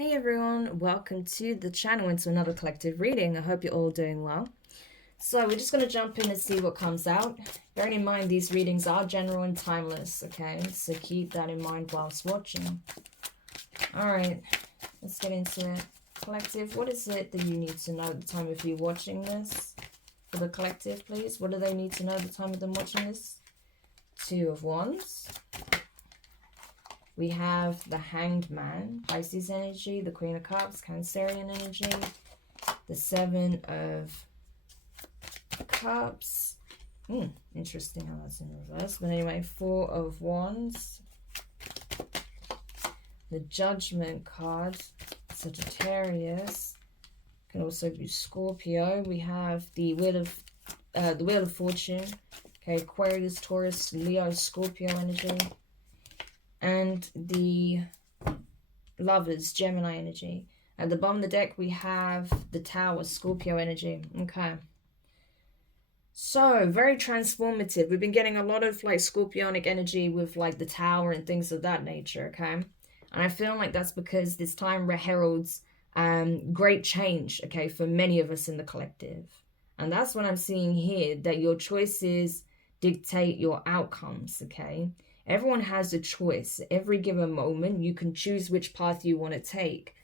Hey everyone, welcome to the channel and to another collective reading. I hope you're all doing well. So we're just going to jump in and see what comes out. Bearing in mind these readings are general and timeless, okay? So keep that in mind whilst watching. Alright, let's get into it. Collective, what is it that you need to know at the time of you watching this? For the collective, please. What do they need to know at the time of them watching this? Two of Wands. We have the Hanged Man, Pisces energy, the Queen of Cups, Cancerian energy, the Seven of Cups. Interesting how that's in reverse. But anyway, Four of Wands, the Judgment card, Sagittarius, can also be Scorpio. We have the Wheel of Fortune, okay, Aquarius, Taurus, Leo, Scorpio energy. And the Lovers, Gemini energy. At the bottom of the deck, we have the Tower, Scorpio energy. Okay. So, very transformative. We've been getting a lot of, like, Scorpionic energy with, like, the Tower and things of that nature, okay? And I feel like that's because this time heralds great change, okay, for many of us in the collective. And that's what I'm seeing here, that your choices dictate your outcomes, okay? Everyone has a choice. Every given moment, you can choose which path you want to take.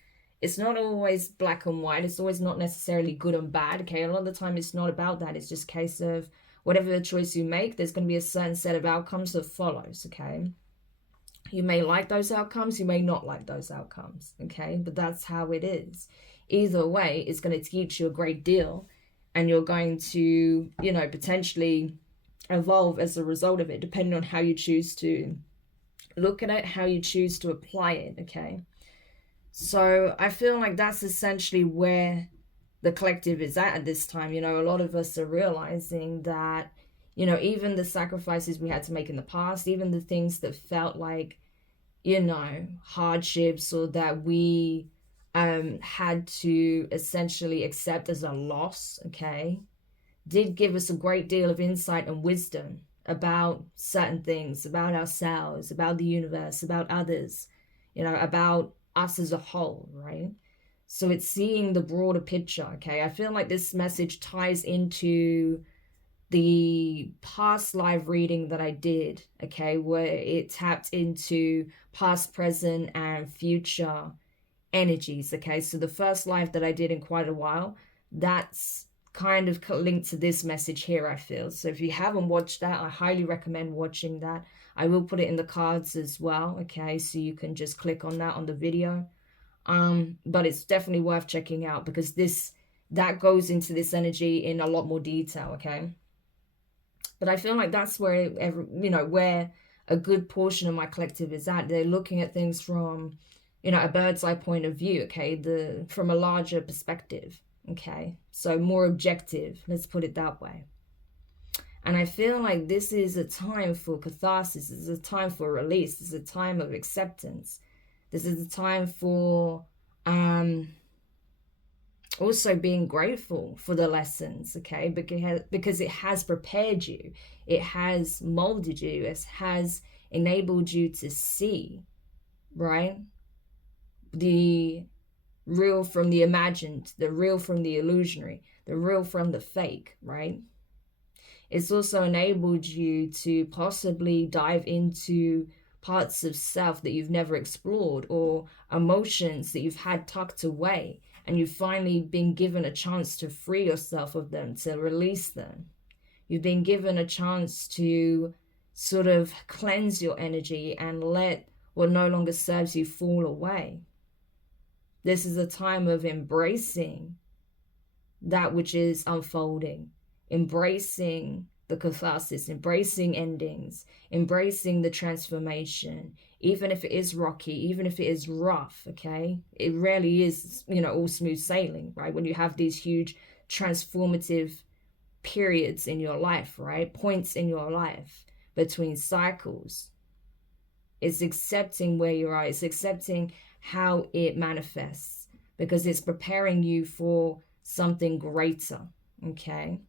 It's not always black and white. It's always not necessarily good and bad, okay? A lot of the time, it's not about that. It's just a case of whatever choice you make, there's going to be a certain set of outcomes that follows, okay? You may like those outcomes. You may not like those outcomes, okay? But that's how it is. Either way, it's going to teach you a great deal, and you're going to, you know, potentially evolve as a result of it, depending on how you choose to look at it, how you choose to apply it, okay? So I feel like that's essentially where the collective is at this time. You know, a lot of us are realizing that, you know, even the sacrifices we had to make in the past, even the things that felt like, you know, hardships, or that we had to essentially accept as a loss, okay, did give us a great deal of insight and wisdom about certain things, about ourselves, about the universe, about others, you know, about us as a whole, right? So it's seeing the broader picture, okay? I feel like this message ties into the past live reading that I did, okay, where it tapped into past, present, and future energies, okay? So the first live that I did in quite a while, that's kind of linked to this message here, I feel. So if you haven't watched that, I highly recommend watching that. I will put it in the cards as well, okay, so you can just click on that on the video. But it's definitely worth checking out, because that goes into this energy in a lot more detail, okay? But I feel like that's where where a good portion of my collective is at. They're looking at things from, you know, a bird's eye point of view, okay, from a larger perspective. Okay, so more objective, let's put it that way. And I feel like this is a time for catharsis. This is a time for release. This is a time of acceptance. This is a time for also being grateful for the lessons, okay, because it has prepared you. It has molded you. It has enabled you to see, right, the real from the imagined, the real from the illusionary, the real from the fake, right? It's also enabled you to possibly dive into parts of self that you've never explored, or emotions that you've had tucked away, and you've finally been given a chance to free yourself of them, to release them. You've been given a chance to sort of cleanse your energy and let what no longer serves you fall away. This is a time of embracing that which is unfolding, embracing the catharsis, embracing endings, embracing the transformation, even if it is rocky, even if it is rough, okay? It rarely is, you know, all smooth sailing, right? When you have these huge transformative periods in your life, right? Points in your life between cycles. It's accepting where you are. It's accepting how it manifests, because it's preparing you for something greater, okay?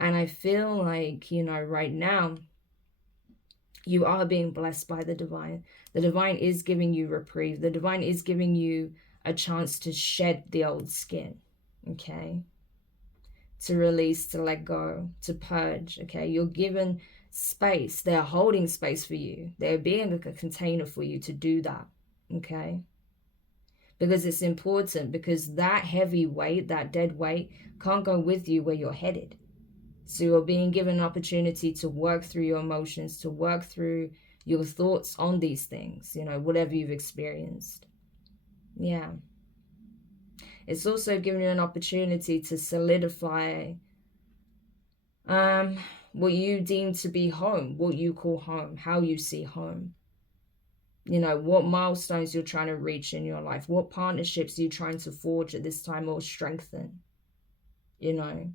And I feel like, you know, right now, You are being blessed by the divine. The divine is giving you reprieve. The divine is giving you a chance to shed the old skin, okay? To release, to let go, to purge, okay? You're given space. They're holding space for you. They're being a container for you to do that, okay? Because it's important, because that heavy weight, that dead weight, can't go with you where you're headed. So you're being given an opportunity to work through your emotions, to work through your thoughts on these things, you know, whatever you've experienced. Yeah. It's also giving you an opportunity to solidify what you deem to be home, what you call home, how you see home. You know, what milestones you're trying to reach in your life, what partnerships you're trying to forge at this time or strengthen. You know,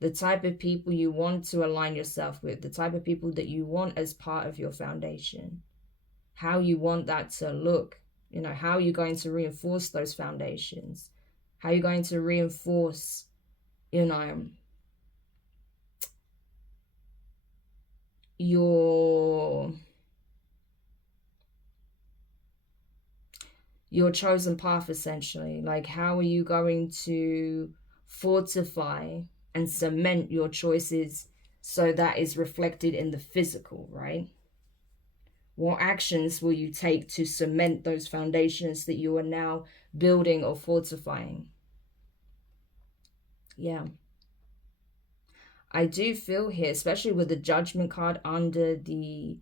the type of people you want to align yourself with, the type of people that you want as part of your foundation, how you want that to look, you know, how you're going to reinforce those foundations, how you're going to reinforce, you know, your chosen path, essentially. Like, how are you going to fortify and cement your choices so that is reflected in the physical, right? What actions will you take to cement those foundations that you are now building or fortifying? Yeah. I do feel here, especially with the Judgment card under the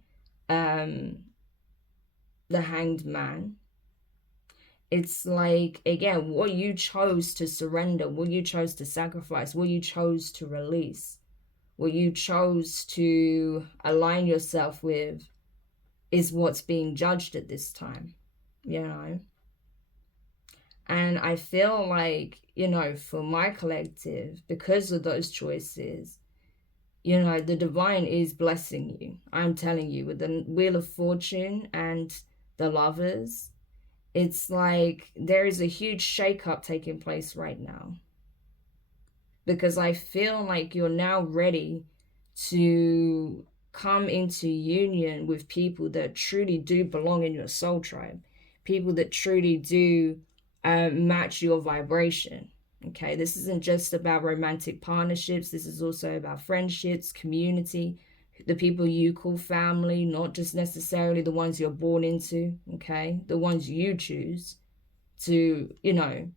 Hanged Man, it's like, again, what you chose to surrender, what you chose to sacrifice, what you chose to release, what you chose to align yourself with is what's being judged at this time, you know? And I feel like, you know, for my collective, because of those choices, you know, the divine is blessing you. I'm telling you, with the Wheel of Fortune and the Lovers, it's like there is a huge shakeup taking place right now. Because I feel like you're now ready to come into union with people that truly do belong in your soul tribe. People that truly do match your vibration. Okay, this isn't just about romantic partnerships. This is also about friendships, community, the people you call family, not just necessarily the ones you're born into, okay? The ones you choose to, you know,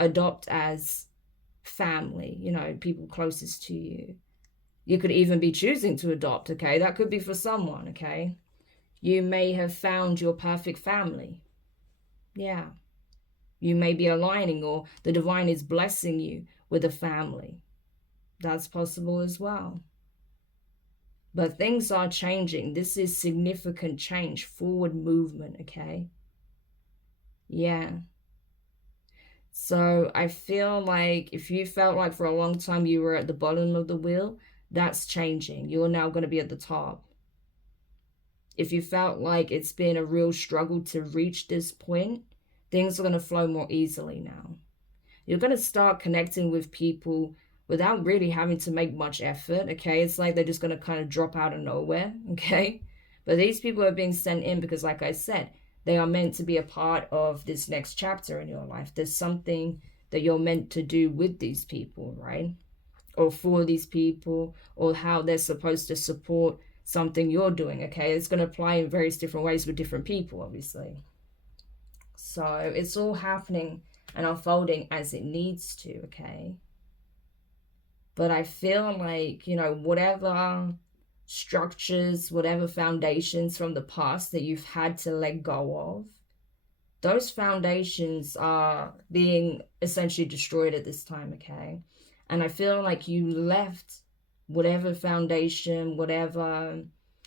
adopt as family, you know, people closest to you. You could even be choosing to adopt, okay? That could be for someone, okay? You may have found your perfect family. Yeah. You may be aligning, or the divine is blessing you with a family. That's possible as well. But things are changing. This is significant change, forward movement, okay? Yeah. So I feel like if you felt like for a long time you were at the bottom of the wheel, that's changing. You're now going to be at the top. If you felt like it's been a real struggle to reach this point, things are going to flow more easily now. You're going to start connecting with people without really having to make much effort, okay? It's like they're just going to kind of drop out of nowhere, okay? But these people are being sent in because, like I said, they are meant to be a part of this next chapter in your life. There's something that you're meant to do with these people, right? Or for these people, or how they're supposed to support something you're doing, okay? It's going to apply in various different ways with different people, obviously. So it's all happening and unfolding as it needs to, okay? But I feel like, you know, whatever structures, whatever foundations from the past that you've had to let go of, those foundations are being essentially destroyed at this time, okay? And I feel like you left whatever foundation, whatever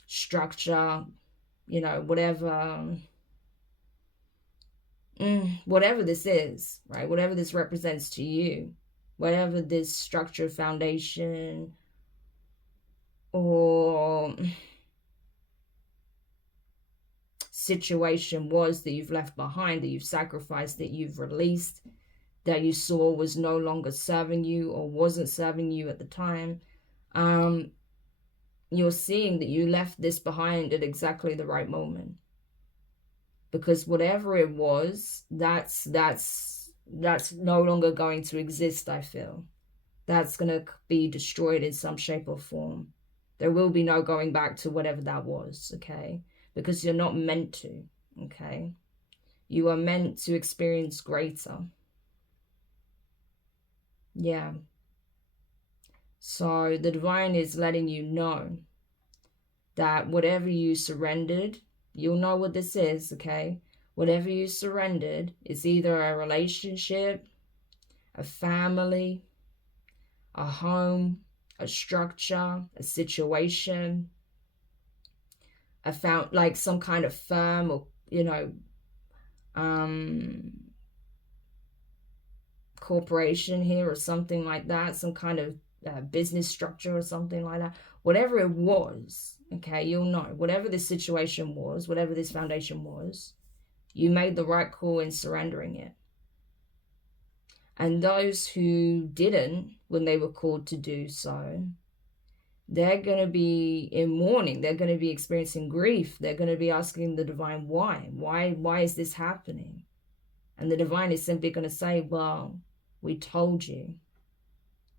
structure, you know, whatever this is, right? Whatever this represents to you, whatever this structure, foundation, or situation was that you've left behind, that you've sacrificed, that you've released, that you saw was no longer serving you or wasn't serving you at the time. you're seeing that you left this behind at exactly the right moment. Because whatever it was, that's no longer going to exist, I feel. That's going to be destroyed in some shape or form. There will be no going back to whatever that was, okay? Because you're not meant to, okay? You are meant to experience greater. Yeah. So the divine is letting you know that whatever you surrendered, you'll know what this is, okay? Whatever you surrendered is either a relationship, a family, a home, a structure, a situation, like some kind of firm, or corporation here or something like that, some kind of business structure or something like that. Whatever it was, okay, you'll know. Whatever this situation was, whatever this foundation was, you made the right call in surrendering it. And those who didn't, when they were called to do so, they're going to be in mourning. They're going to be experiencing grief. They're going to be asking the divine, why is this happening? And the divine is simply going to say, well, we told you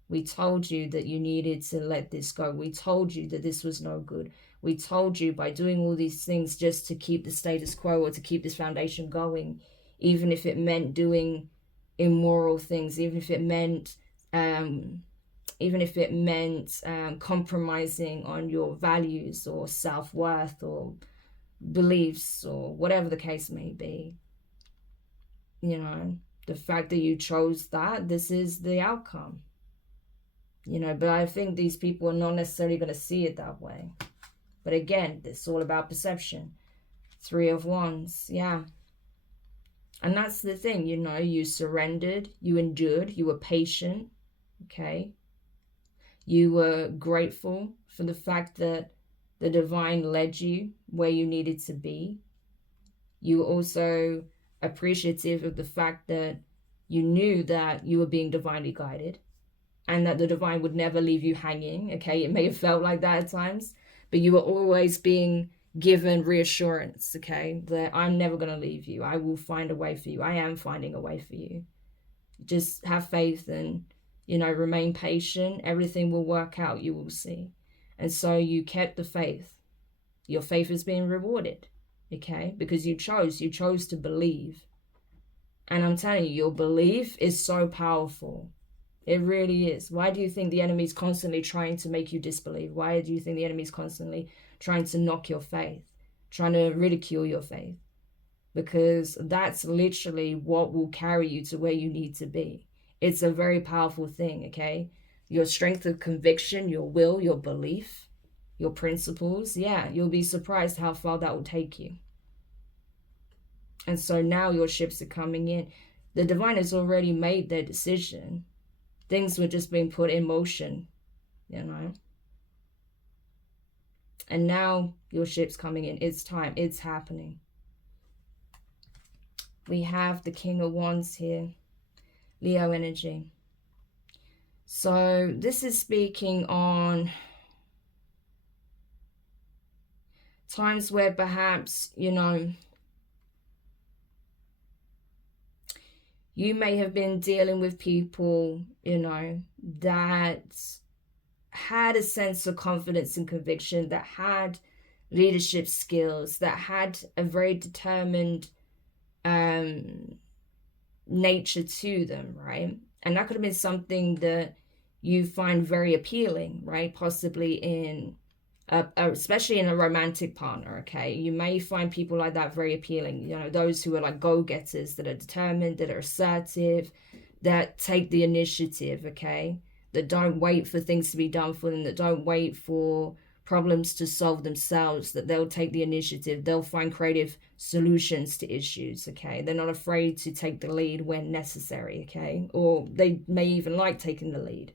that you needed to let this go. We told you that this was no good. We told you by doing all these things just to keep the status quo or to keep this foundation going, even if it meant doing immoral things, even if it meant compromising on your values or self-worth or beliefs or whatever the case may be. The fact that you chose that, this is the outcome. But I think these people are not necessarily going to see it that way. But again, it's all about perception. 3 of Wands, yeah. And that's the thing, you surrendered, you endured, you were patient, okay? You were grateful for the fact that the divine led you where you needed to be. You were also appreciative of the fact that you knew that you were being divinely guided and that the divine would never leave you hanging, okay? It may have felt like that at times, but you were always being given reassurance, okay? That I'm never going to leave you. I will find a way for you. I am finding a way for you. Just have faith and, remain patient. Everything will work out, you will see. And so you kept the faith. Your faith is being rewarded, okay? Because you chose to believe. And I'm telling you, your belief is so powerful. It really is. Why do you think the enemy is constantly trying to make you disbelieve? Why do you think the enemy is constantly trying to knock your faith, trying to ridicule your faith? Because that's literally what will carry you to where you need to be. It's a very powerful thing, okay? Your strength of conviction, your will, your belief, your principles, yeah, you'll be surprised how far that will take you. And so now your ships are coming in. The divine has already made their decision. Things were just being put in motion, And now your ship's coming in. It's time. It's happening. We have the King of Wands here. Leo energy. So this is speaking on times where perhaps, you may have been dealing with people, that had a sense of confidence and conviction, that had leadership skills, that had a very determined nature to them, right? And that could have been something that you find very appealing, right? Possibly in especially in a romantic partner, okay? You may find people like that very appealing. Those who are like go-getters, that are determined, that are assertive, that take the initiative, okay? That don't wait for things to be done for them, that don't wait for problems to solve themselves, that they'll take the initiative. They'll find creative solutions to issues, okay? They're not afraid to take the lead when necessary, okay? Or they may even like taking the lead.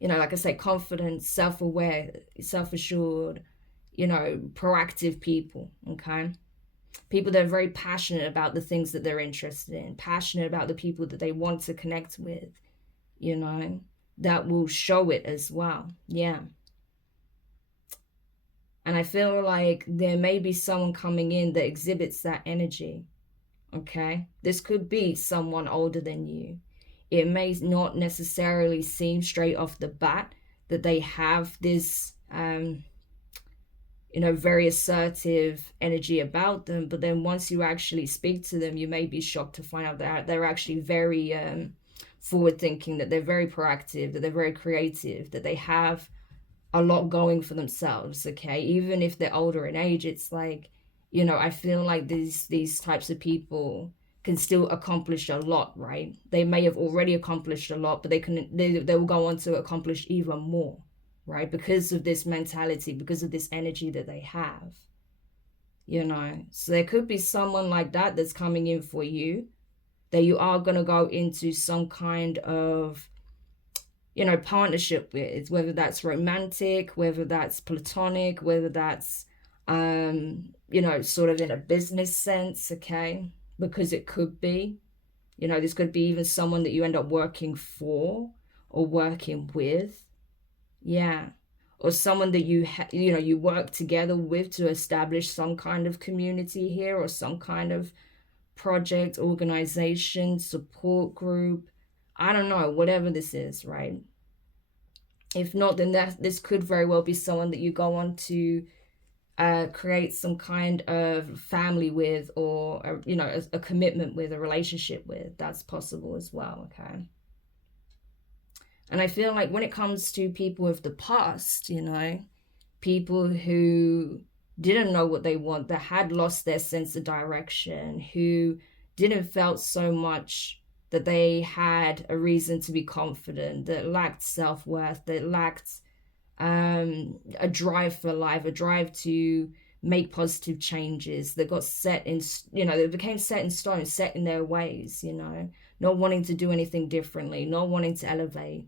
Like I say, confident, self-aware, self-assured, proactive people, okay? People that are very passionate about the things that they're interested in, passionate about the people that they want to connect with, that will show it as well, yeah. And I feel like there may be someone coming in that exhibits that energy. Okay, this could be someone older than you. It may not necessarily seem straight off the bat that they have this very assertive energy about them, but then once you actually speak to them, you may be shocked to find out that they're actually very forward thinking, that they're very proactive, that they're very creative, that they have a lot going for themselves. Okay, even if they're older in age, it's like, I feel like these types of people can still accomplish a lot, right? They may have already accomplished a lot, but they will go on to accomplish even more, right? Because of this mentality, because of this energy that they have, So there could be someone like that that's coming in for you, that you are going to go into some kind of, partnership with, whether that's romantic, whether that's platonic, whether that's, sort of in a business sense, okay? Because it could be, this could be even someone that you end up working for or working with. Yeah. Or someone that you work together with to establish some kind of community here, or some kind of project, organization, support group. I don't know, whatever this is, right? If not, then this could very well be someone that you go on to create some kind of family with, or a commitment with, a relationship with. That's possible as well. Okay. And I feel like when it comes to people of the past, people who didn't know what they want, that had lost their sense of direction, who didn't felt so much that they had a reason to be confident, that lacked self-worth, that lacked a drive for life, a drive to make positive changes, that got set in, they became set in stone, set in their ways, not wanting to do anything differently, not wanting to elevate.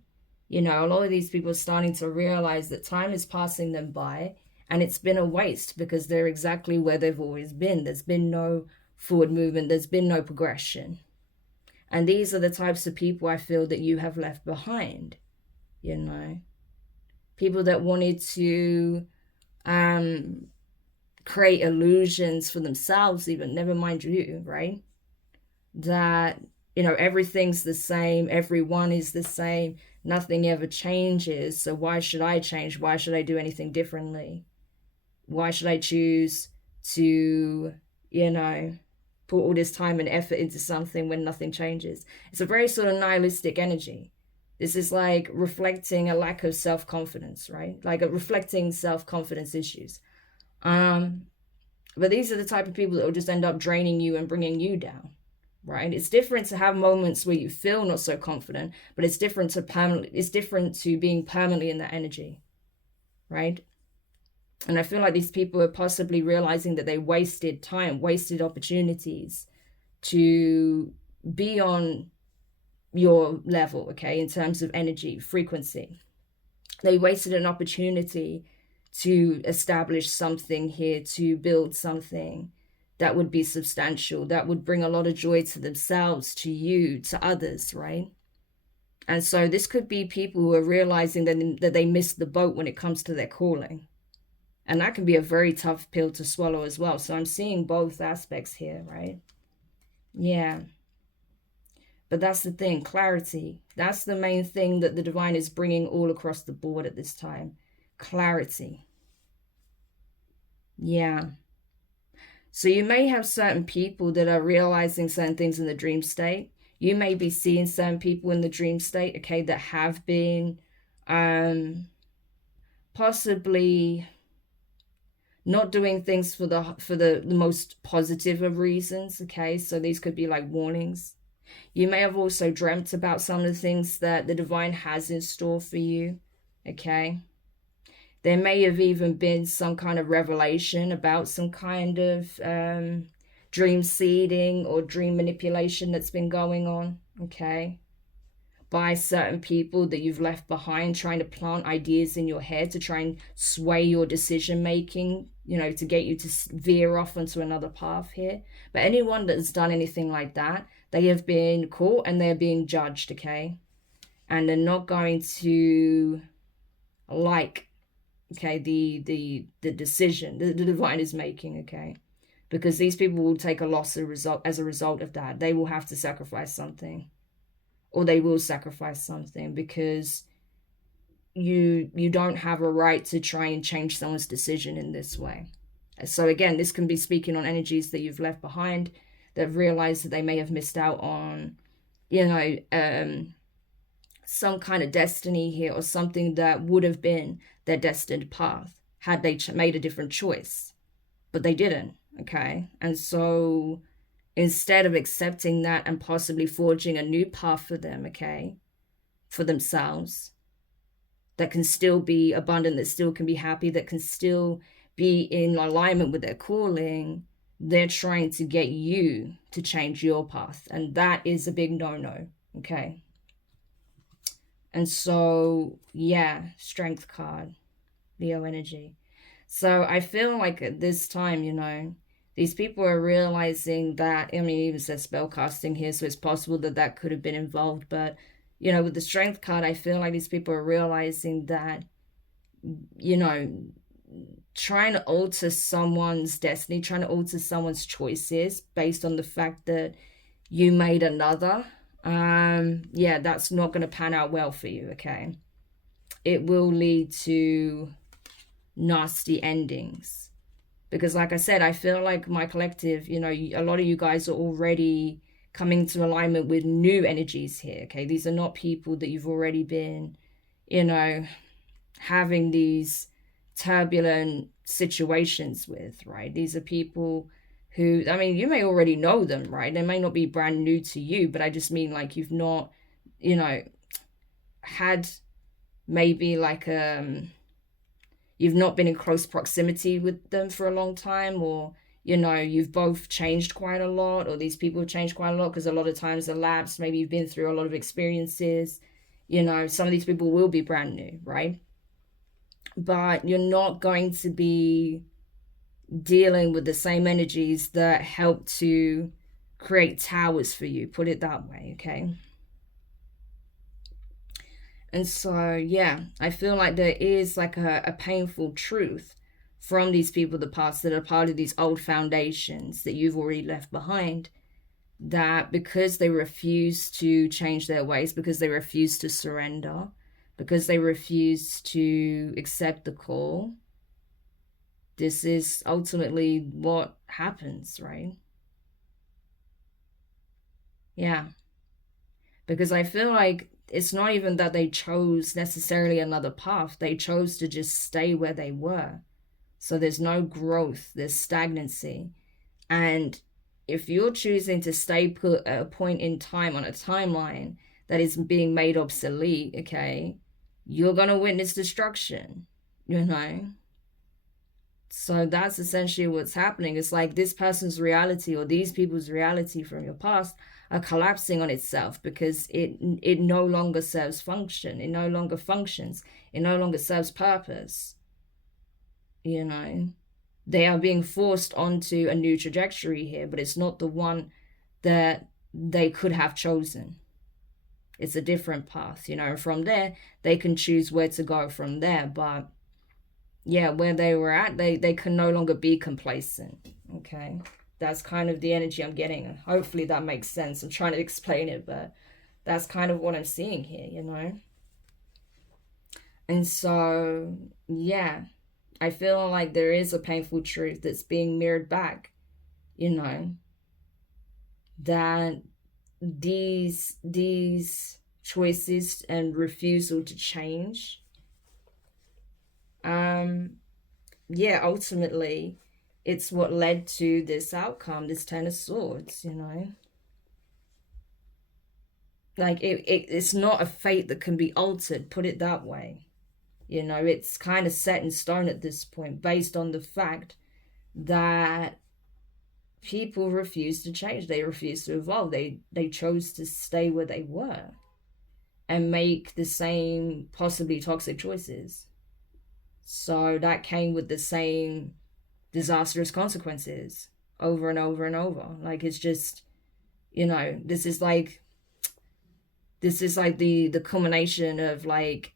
A lot of these people are starting to realize that time is passing them by, and it's been a waste because they're exactly where they've always been. There's been no forward movement, there's been no progression. And these are the types of people I feel that you have left behind, People that wanted to create illusions for themselves, even, never mind you, right? That, everything's the same, everyone is the same, nothing ever changes, so why should I change? Why should I do anything differently? Why should I choose to, put all this time and effort into something when nothing changes? It's a very sort of nihilistic energy. This is like reflecting a lack of self-confidence, right? Like reflecting self-confidence issues. But these are the type of people that will just end up draining you and bringing you down, right? It's different to have moments where you feel not so confident, but it's different to being permanently in that energy, right? And I feel like these people are possibly realizing that they wasted time, wasted opportunities to be on your level, okay, in terms of energy, frequency. They wasted an opportunity to establish something here, to build something that would be substantial, that would bring a lot of joy to themselves, to you, to others, right? And so this could be people who are realizing that they missed the boat when it comes to their calling. And that can be a very tough pill to swallow as well. So I'm seeing both aspects here, right? Yeah. But that's the thing, clarity. That's the main thing that the divine is bringing all across the board at this time. Clarity. Yeah. So you may have certain people that are realizing certain things in the dream state. You may be seeing certain people in the dream state, okay, that have been possibly not doing things for the most positive of reasons, okay? So these could be like warnings. You may have also dreamt about some of the things that the divine has in store for you, okay? There may have even been some kind of revelation about some kind of dream seeding or dream manipulation that's been going on, okay? By certain people that you've left behind, trying to plant ideas in your head to try and sway your decision making, to get you to veer off onto another path here. But anyone that's done anything like that, they have been caught and they're being judged, okay? And they're not going to like okay, the decision the divine is making, okay? Because these people will take a loss as a result of that. They will have to sacrifice something, or they will sacrifice something, because you don't have a right to try and change someone's decision in this way. So again, this can be speaking on energies that you've left behind, that have realized that they may have missed out on, you know, some kind of destiny here, or something that would have been their destined path had they made a different choice, but they didn't, okay? And so instead of accepting that and possibly forging a new path for them, okay, for themselves, that can still be abundant, that still can be happy, that can still be in alignment with their calling, they're trying to get you to change your path. And that is a big no-no, okay? And so, yeah, Strength card, Leo energy. So I feel like at this time, you know, these people are realizing that, I mean, it even says spell casting here, so it's possible that that could have been involved. But, you know, with the Strength card, I feel like these people are realizing that, you know, trying to alter someone's destiny, trying to alter someone's choices based on the fact that you made another, yeah, that's not going to pan out well for you, okay? It will lead to nasty endings. Because like I said, I feel like my collective, you know, a lot of you guys are already coming to alignment with new energies here, okay? These are not people that you've already been, you know, having these turbulent situations with, right? These are people who, I mean, you may already know them, right? They may not be brand new to you, but I just mean like you've not, you know, had maybe like you've not been in close proximity with them for a long time, or, you know, you've both changed quite a lot, or these people have changed quite a lot, because a lot of times elapsed, maybe you've been through a lot of experiences, you know, some of these people will be brand new, right? But you're not going to be dealing with the same energies that help to create towers for you, put it that way, okay? And so, yeah, I feel like there is like a painful truth from these people of the past that are part of these old foundations that you've already left behind, that because they refuse to change their ways, because they refuse to surrender, because they refuse to accept the call, this is ultimately what happens, right? Yeah. Because I feel like it's not even that they chose necessarily another path. They chose to just stay where they were. So there's no growth, there's stagnancy. And if you're choosing to stay put at a point in time on a timeline that is being made obsolete, okay, you're going to witness destruction, you know? So that's essentially what's happening. It's like this person's reality, or these people's reality from your past, are collapsing on itself, because it no longer serves function. It no longer functions. It no longer serves purpose. You know, they are being forced onto a new trajectory here, but it's not the one that they could have chosen. It's a different path, you know, and from there they can choose where to go from there. But yeah, where they were at, they can no longer be complacent, okay? That's kind of the energy I'm getting. Hopefully that makes sense. I'm trying to explain it, but that's kind of what I'm seeing here, you know? And so, yeah, I feel like there is a painful truth that's being mirrored back, you know, that these choices and refusal to change, yeah, ultimately it's what led to this outcome, this Ten of Swords, you know. Like it's not a fate that can be altered, put it that way. You know, it's kind of set in stone at this point, based on the fact that people refuse to change. They refuse to evolve. They chose to stay where they were and make the same possibly toxic choices. So that came with the same disastrous consequences over and over and over. Like, it's just, you know, this is like the culmination of like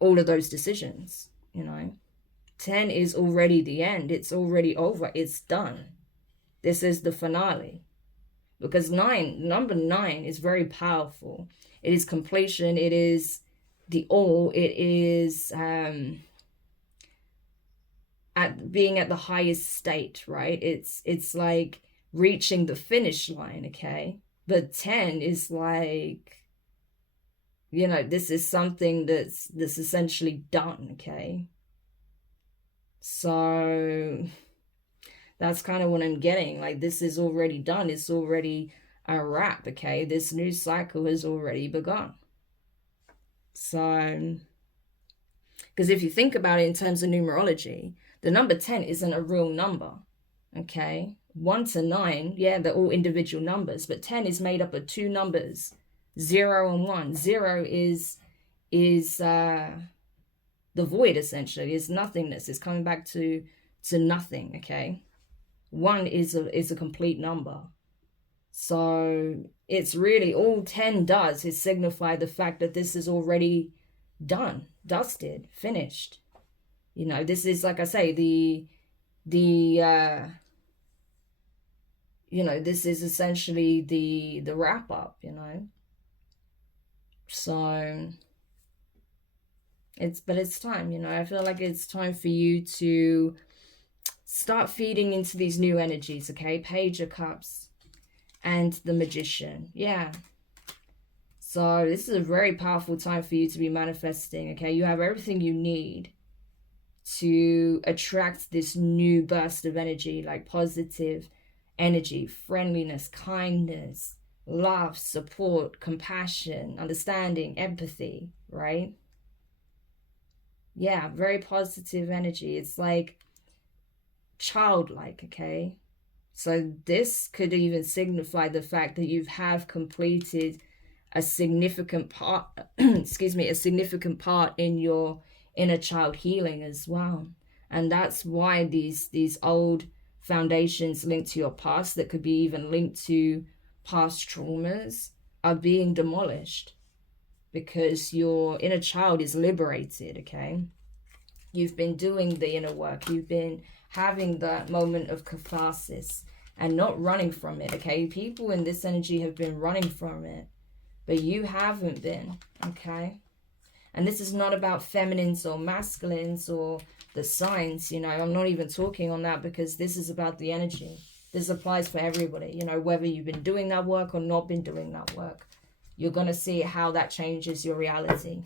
all of those decisions, you know. 10 is already the end. It's already over. It's done. This is the finale. Because number 9 is very powerful. It is completion. It is the all. It is at being at the highest state, right? It's like reaching the finish line, okay? But 10 is like, you know, this is something that's essentially done, okay? So that's kind of what I'm getting. Like, this is already done. It's already a wrap, okay? This new cycle has already begun. So, because if you think about it in terms of numerology, the number 10 isn't a real number, okay? 1 to 9, yeah, they're all individual numbers, but 10 is made up of 2 numbers, 0 and 1. 0 is the void, essentially. It's nothingness. It's coming back to nothing, okay? 1 is a complete number. So it's really all 10 does is signify the fact that this is already done, dusted, finished. You know, this is, like I say, you know, this is essentially the wrap up, you know. So it's time, you know. I feel like it's time for you to start feeding into these new energies, okay? Page of Cups and the Magician. Yeah. So this is a very powerful time for you to be manifesting, okay? You have everything you need to attract this new burst of energy, like positive energy, friendliness, kindness, love, support, compassion, understanding, empathy, right? Yeah, very positive energy. It's like childlike, okay? So this could even signify the fact that you have completed a significant part, excuse me, a significant part in your inner child healing as well. And that's why these old foundations linked to your past, that could be even linked to past traumas, are being demolished, because your inner child is liberated, okay? You've been doing the inner work. You've been having that moment of catharsis and not running from it, okay? People in this energy have been running from it, but you haven't been, okay? And this is not about feminines or masculines or the signs, you know. I'm not even talking on that, because this is about the energy. This applies for everybody, you know, whether you've been doing that work or not been doing that work. You're going to see how that changes your reality.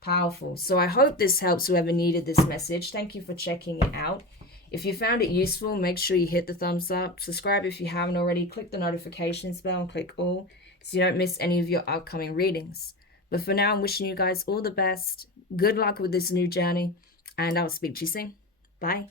Powerful. So I hope this helps whoever needed this message. Thank you for checking it out. If you found it useful, make sure you hit the thumbs up. Subscribe if you haven't already. Click the notifications bell and click all, so you don't miss any of your upcoming readings. But for now, I'm wishing you guys all the best. Good luck with this new journey, and I'll speak to you soon. Bye.